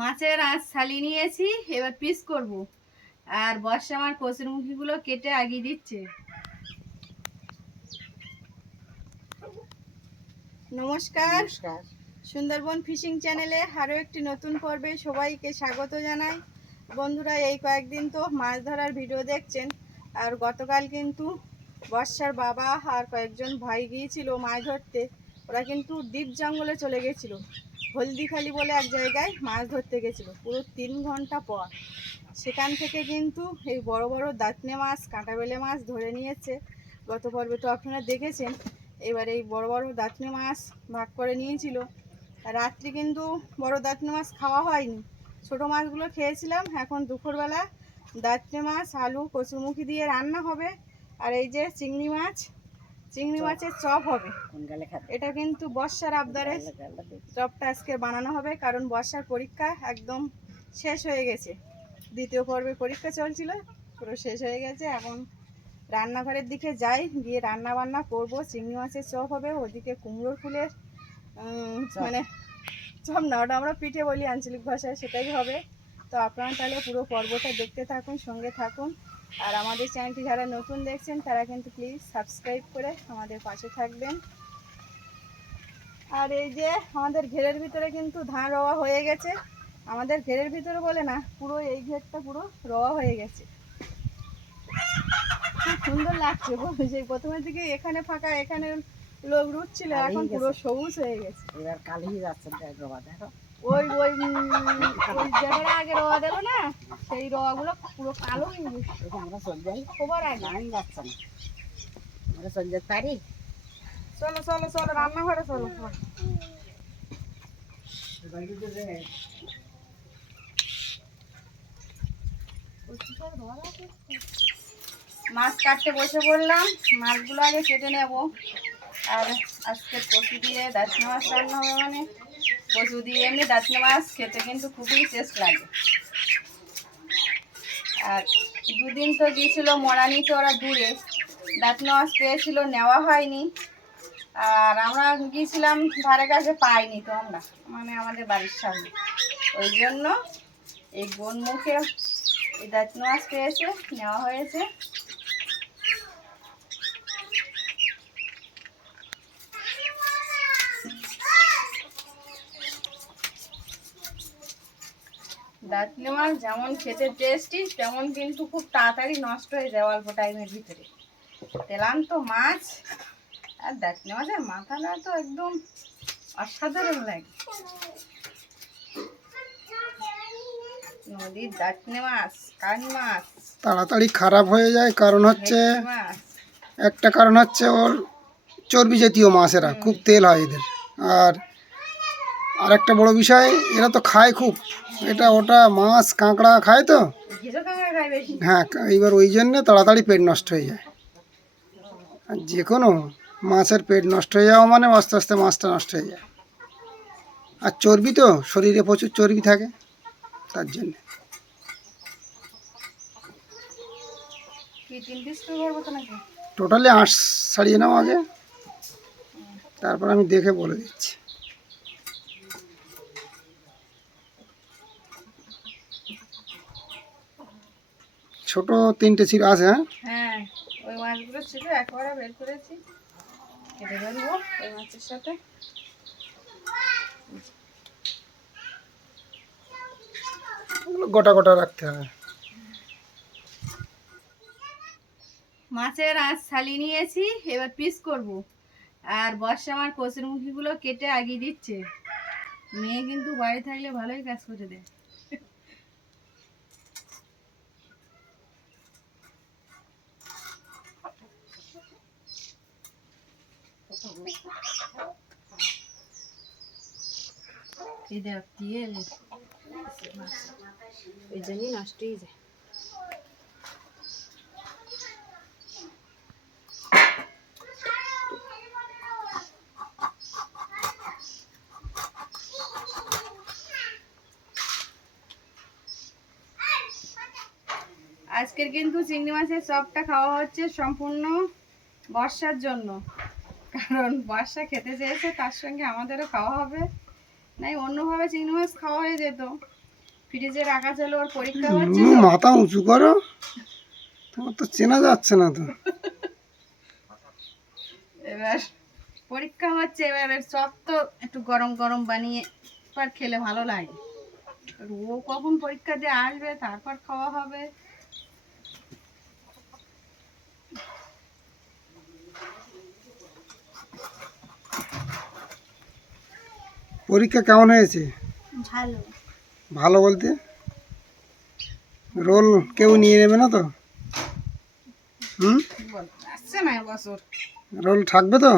মাছের আঁশ ছালিয়ে নিয়েছি, এবার পিস করব। আর বর্ষা আমার কচুর মুখিগুলো কেটে আগিয়ে দিচ্ছে। নমস্কার, সুন্দরবন ফিশিং চ্যানেলে আরও একটি নতুন পর্বে সবাইকে স্বাগত জানাই। বন্ধুরা, এই কয়েকদিন তো মাছ ধরার ভিডিও দেখছেন, আর গতকাল কিন্তু বর্ষার বাবা আর কয়েকজন ভাই গিয়েছিল মাছ ধরতে। ওরা কিন্তু ডিপ জঙ্গলে চলে গেছিলো, হলদিখালি বলে এক জায়গায় মাছ ধরতে গেছিলো। পুরো 3 ঘন্টা পর সেখান থেকে কিন্তু এই বড় বড় দাঁতনে মাছ, কাঁটা বেলে মাছ ধরে নিয়েছে। গত পর্বে তো আপনারা দেখেছেন। এবার এই বড় বড় দাঁতনে মাছ ভাগ করে নিয়েছিল। রাত্রি কিন্তু বড় দাঁতনে মাছ খাওয়া হয়নি, ছোট মাছগুলো খেয়েছিলাম। এখন দুপুরবেলা দাঁতনে মাছ আলু কচুরমুখী দিয়ে রান্না হবে। আর এই যে চিংড়ি মাছের চপ হবে। এটা কিন্তু বর্ষার আবদারে চপটা আজকে বানানো হবে, কারণ বর্ষার পরীক্ষা একদম শেষ হয়ে গেছে। দ্বিতীয় পর্বে পরীক্ষা চলছিল, পুরো শেষ হয়ে গেছে। এখন রান্নাঘরের দিকে যাই, গিয়ে রান্না বান্না করবো। চিংড়ি মাছের চপ হবে, ওদিকে কুমড়োর ফুলের মানে চপ না, ওটা আমরা পিঠে বলি আঞ্চলিক ভাষায়, সেটাই হবে। তো আপনারা তাহলে পুরো পর্বটা দেখতে থাকুন, সঙ্গে থাকুন। আর আমাদের চ্যানেলটি যারা নতুন দেখছেন তারা কিন্তু প্লিজ সাবস্ক্রাইব করে আমাদের পাশে থাকবেন। আর এই যে আমাদের ঘেরের ভিতরে কিন্তু ধান রওয়া হয়ে গেছে। আমাদের ঘেরের ভিতরে বলে না, পুরো এই ঘেরটা পুরো রওয়া হয়ে গেছে। খুব সুন্দর লাগছে গো। সেই প্রথমের দিকে এখানে ফাঁকা, এখানে লোক রুটছিল, এখন পুরো সবুজ হয়ে গেছে। এবার কালি যাচ্ছে, দেখো ওই ওই ওই জায়গাটা আগে রওয়া দিল না, সেই রওয়াগুলো পুরো কালো হয়ে গেছে। আমরা চলে যাই, খবর আগে আমি যাচ্ছে না, আমরা চলে যেতে পারি। চলো চলো চলো, রান্নাঘরে চলো। মাছ কাটতে বসে পড়লাম, মাছগুলো আগে কেটে নেব। আর আজকে কচু দিয়ে দাঁতনে মাছ রান্না হবে, মানে কচু দিয়ে এমনি দাঁতনে মাছ খেতে কিন্তু খুবই টেস্ট লাগে। আর দুদিন তো গিয়েছিল মরানিতে, ওরা দূরে দাঁতনে মাছ পেয়েছিল, নেওয়া হয়নি। আর আমরা গিয়েছিলাম ধারে কাছে, পাইনি তো আমরা, মানে আমাদের বাড়ির সামনে। ওই জন্য এই বনমুখে এই দাঁতনে মাছ পেয়েছে, নেওয়া হয়েছে। দাঁতনে মাছ যেমন খেতে টেস্টি, তেমন কিন্তু খুব তাড়াতাড়ি নষ্ট হয়ে যায় অল্প টাইমের ভিতরে। তেলান্ত মাছ আর দাঁতনে মাছের মাথাটা তো একদম অসাধারণ লাগে। নদীর দাঁতনে মাছ, কান মাছ তাড়াতাড়ি খারাপ হয়ে যায়, কারণ হচ্ছে একটা কারণ হচ্ছে ওর চর্বি জাতীয় মাছ, এরা খুব তেল হয় এদের। আর একটা বড় বিষয়, এরা তো খায় খুব, এটা ওটা মাছ কাঁকড়া খায় তো, হ্যাঁ। এইবার ওই জন্যে তাড়াতাড়ি পেট নষ্ট হয়ে যায়। আর যে কোনো মাছের পেট নষ্ট হয়ে যাওয়া মানে আস্তে আস্তে মাছটা নষ্ট হয়ে যায়। আর চর্বি তো, শরীরে প্রচুর চর্বি থাকে, তার জন্যে। টোটালি 8 ছাড়িয়ে নাও আগে, তারপর আমি দেখে বলে দিচ্ছি। ছোট 3টে ছিল আছে। হ্যাঁ, ওই মাছগুলো ছিল, একবারে বের করেছি, কেটে ফেলবো ওই মাছের সাথে। গোটা গোটা রাখতে হবে। মাছের আঁশ ছালিয়ে নিয়েছি, এবার পিস করব। আর বর্ষা আমার কচুর মুখিগুলো কেটে আগিয়ে দিচ্ছে। মেয়ে কিন্তু বাড়ি থাকলে ভালোই কাজ করে দেয়। ওই জন্যই নষ্ট হয়ে যায়। আজকের কিন্তু চিংড়ি মাছের চপটা খাওয়া হচ্ছে সম্পূর্ণ বর্ষার জন্য, কারণ বর্ষা খেতে চেয়েছে, তার সঙ্গে আমাদেরও খাওয়া হবে। নাই অন্যভাবে চিংড়ি মাছ খাওয়া হয়ে যেত, ফ্রিজে রাখা ছিল, ওর পরীক্ষা হচ্ছে নুনু তো। মাথা উঁচু করো, তোমার তো চেনা যাচ্ছে না তো। এবার পরীক্ষা হচ্ছে, এবারে চপ তো একটু গরম গরম বানিয়ে পর খেলে ভালো লাগে। আর ও কখন পরীক্ষা দিয়ে আসবে, তারপর খাওয়া হবে। পরীক্ষা কেমন হয়েছে? ভালো। ভালো বলতে রোল কেউ নিয়ে নেবে না তো? হুম, বল, আসছে না এবছর। রোল থাকবে তো?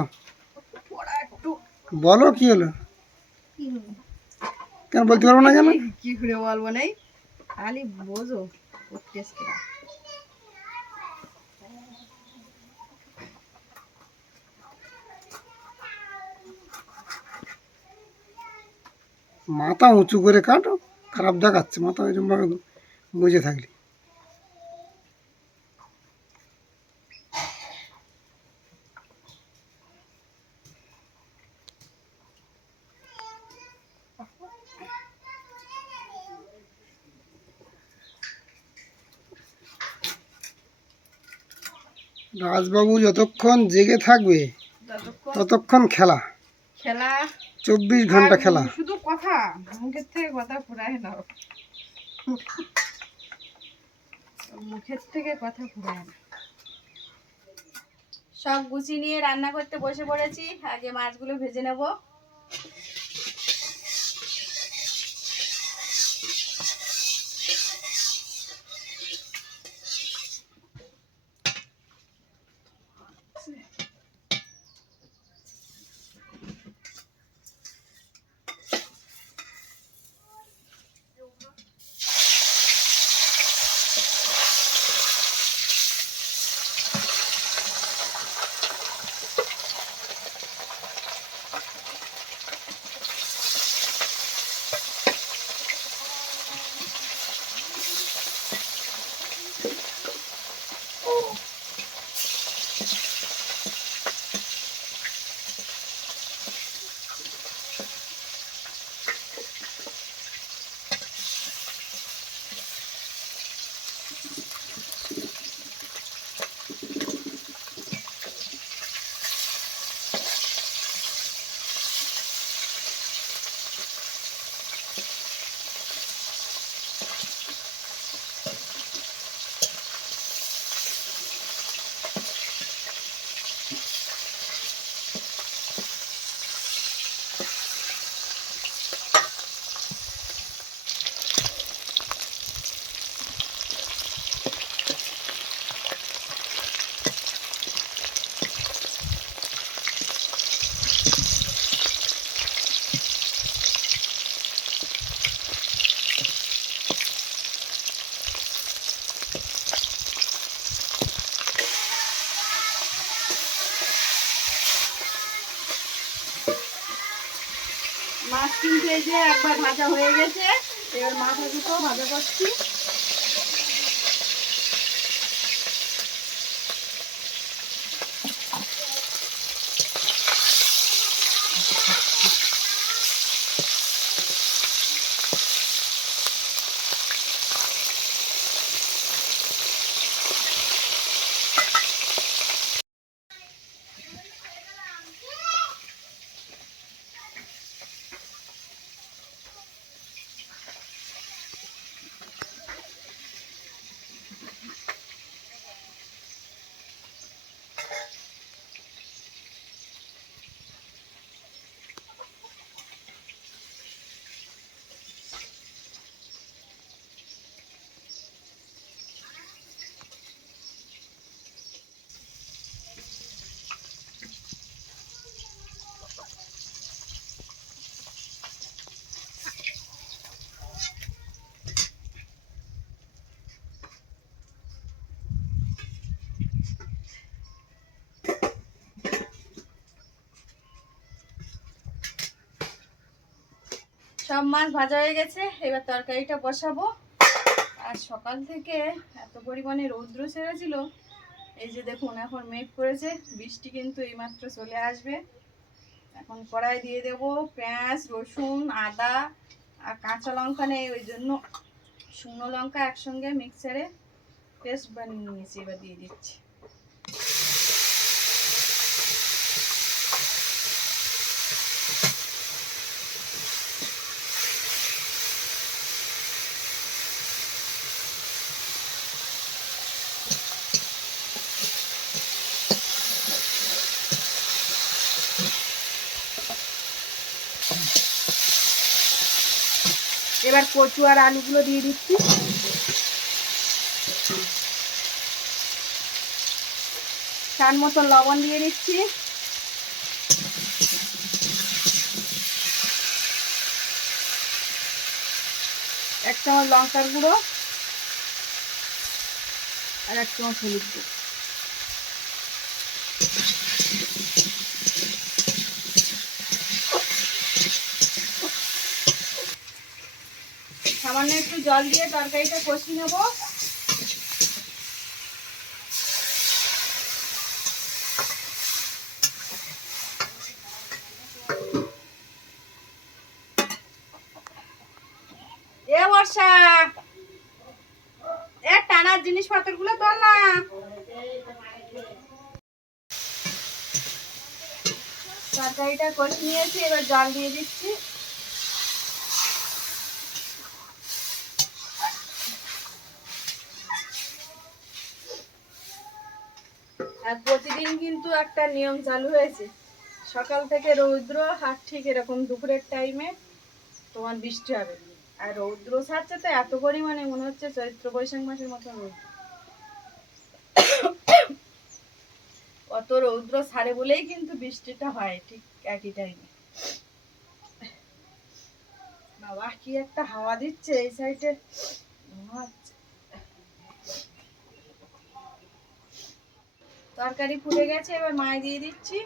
পড়া একটু বলো কি হলো, কি হলো? কেন বলতে পারবো না কেন? কি করে বলবো নাই, খালি বোঝো করতেছে। মাথা উঁচু করে কাটো, খারাপ দেখাচ্ছে মাথা এরকম ভাবে বুঝে থাকলে। রাজবাবু যতক্ষণ জেগে থাকবে ততক্ষণ ততক্ষণ খেলা, খেলা 24 ঘন্টা খেলা। শুধু কথা, মুখের থেকে কথা ফুরায় না, মুখের থেকে কথা ফুরায় না। সব গুছিয়ে নিয়ে রান্না করতে বসে পড়েছি। আগে মাছগুলো ভেজে নেব। মাছ কিন্তু এই যে একবার ভাজা হয়ে গেছে, এবার মাথা দুটো ভাজা করছি। সব মাছ ভাজা হয়ে গেছে, এবার তরকারিটা বসাবো। আর সকাল থেকে এত পরিমাণে রৌদ্র ছেড়েছিল, এই যে দেখুন এখন মেঘ করেছে, বৃষ্টি কিন্তু এইমাত্র চলে আসবে। এখন কড়াই দিয়ে দেব পেঁয়াজ, রসুন, আদা আর কাঁচা লঙ্কা নেই, ওই জন্য শুকনো লঙ্কা একসঙ্গে মিক্সারে পেস্ট বানিয়ে নিয়েছি, এবার দিয়ে দিচ্ছি। এবার কচু আর আলুগুলো দিয়ে দিচ্ছি। স্বাদ মতো লবণ দিয়ে দিচ্ছি। এক চামচ লঙ্কার গুঁড়ো আর এক চামচ হলুদ গুঁড়ো। সামান্য একটু জল দিয়ে তরকারিটা কষিয়ে নেব। এ বর্ষা, এ টানার জিনিসপত্র গুলো তোল না। তরকারিটা কষিয়ে নিয়েছি, এবার জল দিয়ে দিচ্ছি। আর প্রতিদিন কিন্তু একটা নিয়ম চালু হয়েছে, সকাল থেকে রৌদ্র, আর ঠিক এরকম দুপুরের টাইমে তোমার বৃষ্টি হবে। আর রৌদ্র ছাড়ছে তো এত পরিমাণে, মনে হচ্ছে চৈত্র বৈশাখ মাসের মতো রোদ। অত রৌদ্র ছাড়ে বলেই কিন্তু বৃষ্টিটা হয় ঠিক একই টাইমে। বাবা কি একটা হাওয়া দিচ্ছে এই সাইডে। তরকারি ফুটে গেছে, এবার মাছ দিয়ে দিচ্ছি।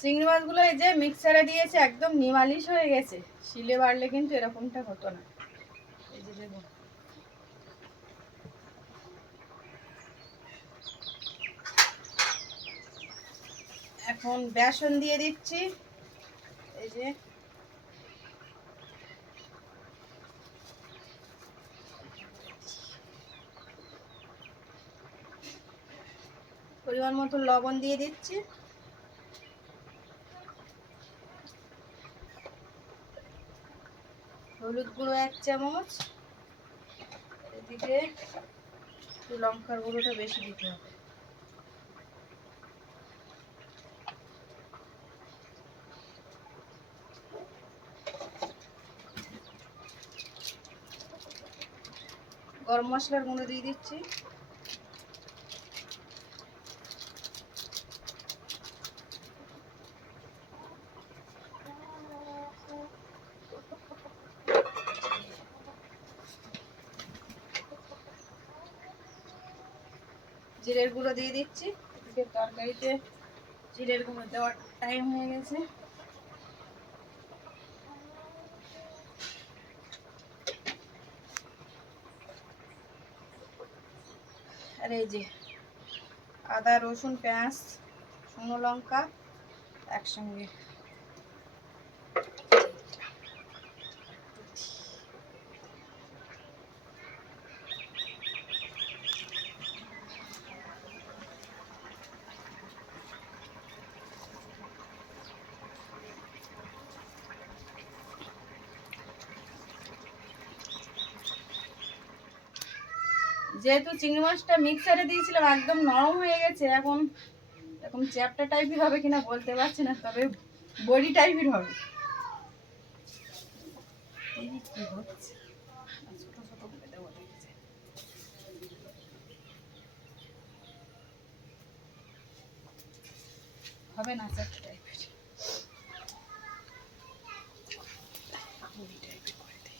চিংড়ি মাছগুলো এই যে মিক্সারে দিয়েছে, একদম নিমালিশ হয়ে গেছে। শিলে বাড়লে কিন্তু এরকমটা হতো না। এই যে দেখুন, এখন বেসন দিয়ে দিচ্ছি। এই যে পরিমাণ মতো লবণ দিয়ে দিচ্ছি। হলুদ গুঁড়ো 1 চামচ। এদিকে একটু লঙ্কার গুঁড়োটা বেশি দিতে হবে। গরম মশলার গুঁড়ো দিয়ে দিচ্ছি। জিরের গুঁড়ো দিয়ে দিচ্ছি। এদিকে তরকারিতে জিরের গুঁড়ো দেওয়ার টাইম হয়ে গেছে। আর এই যে আদা, রসুন, পেঁয়াজ, শুকনো লঙ্কা একসঙ্গে। যেহেতু চিংড়ি মাছটা মিক্সারে দিয়েছিলাম, একদম নরম হয়ে গেছে। এখন এরকম চ্যাপটা টাইপের হবে কিনা বলতে পারছি না, তবে বড়ি টাইপের হবে। কি হচ্ছে, ছোট ছোট করে দেবো, দেখেছে হবে না চ্যাপটা টাইপের, বড়ি টাইপের করে দিই।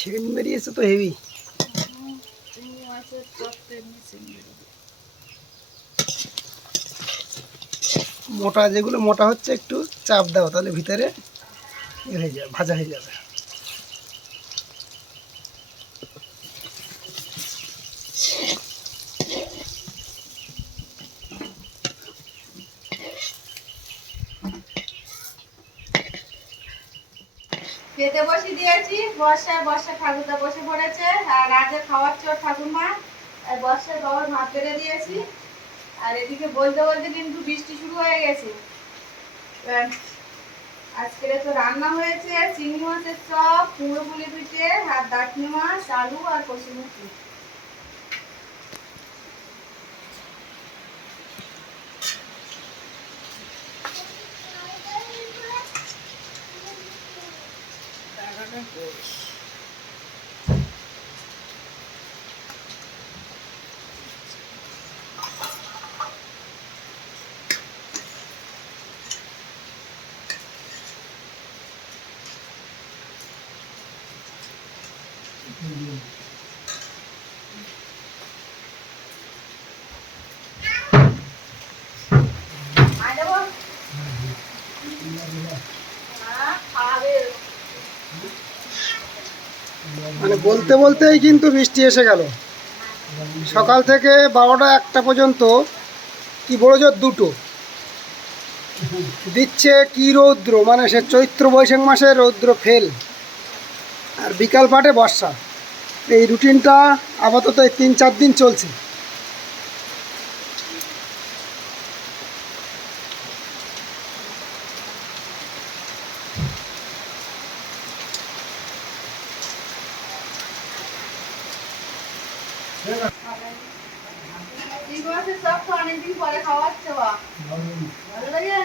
ছেন বেরিয়েছে তো হেভি। চিংড়ি মাছের চপ তো এমনি চিংড়ি। মোটা যেগুলো মোটা হচ্ছে একটু চাপ দাও, তাহলে ভিতরে ইয়ে হয়ে যাবে, ভাজা হয়ে যাবে। খেতে বসে দিয়েছি, বর্ষা ঠাকুরদা বসে পড়েছে, আর রাজে খাওয়াচ্ছি ওর ঠাকুরমা, আর বর্ষার বাবার ভাত বেড়ে দিয়েছি। আর এদিকে বলতে বলতে কিন্তু বৃষ্টি শুরু হয়ে গেছে। এবার আজকে তো রান্না হয়েছে চিংড়ি মাছের চপ, কুমড়ো পুলি পিঠে, আর দাঁতনি মাছ, আলু আর কচুমুচি। আয় দেবো? হ্যাঁ, খাবে। মানে বলতে বলতেই কিন্তু বৃষ্টি এসে গেল। সকাল থেকে 12টা 1টা পর্যন্ত কি বড় জোর 2টো দিচ্ছে, কি রৌদ্র, মানে সে চৈত্র বৈশাখ মাসের রৌদ্র ফেল। আর বিকাল পাটে বর্ষা। এই রুটিনটা আপাতত এই 3-4 দিন চলছে। চিংড়ি মাছের চপ তো অনেকদিন পরে খাওয়াচ্ছে বা। ভালো লাগে?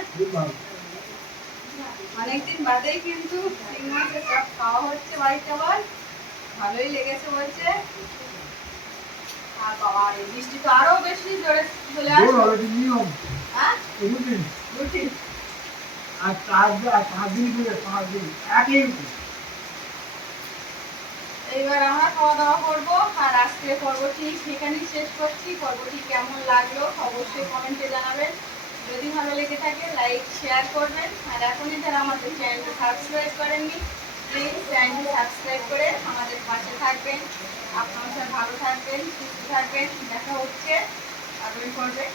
অনেকদিন বাদেই কিন্তু চিংড়ি মাছের চপ খাওয়া হচ্ছে বাড়িতে আবার। ভালোই লেগেছে বলছে। আর বাবা, এই বৃষ্টি তো আরো বেশি জোরে চলে আসবে। হ্যাঁ? রুটিন। এইবার আমরা খাওয়া দাওয়া করবো, আর আজকে পর্বটি এখানেই শেষ করছি। পর্বটি কেমন লাগলো অবশ্যই কমেন্টে জানাবেন। যদি ভালো লেগে থাকে লাইক শেয়ার করবেন, আর এখনই যারা আমাদের চ্যানেলটি সাবস্ক্রাইব করেননি প্লিজ চ্যানেলটি সাবস্ক্রাইব করে আমাদের পাশে থাকবেন। আপনারা সবাই ভালো থাকবেন, সুস্থ থাকবেন। দেখা হচ্ছে আগামী পর্বে।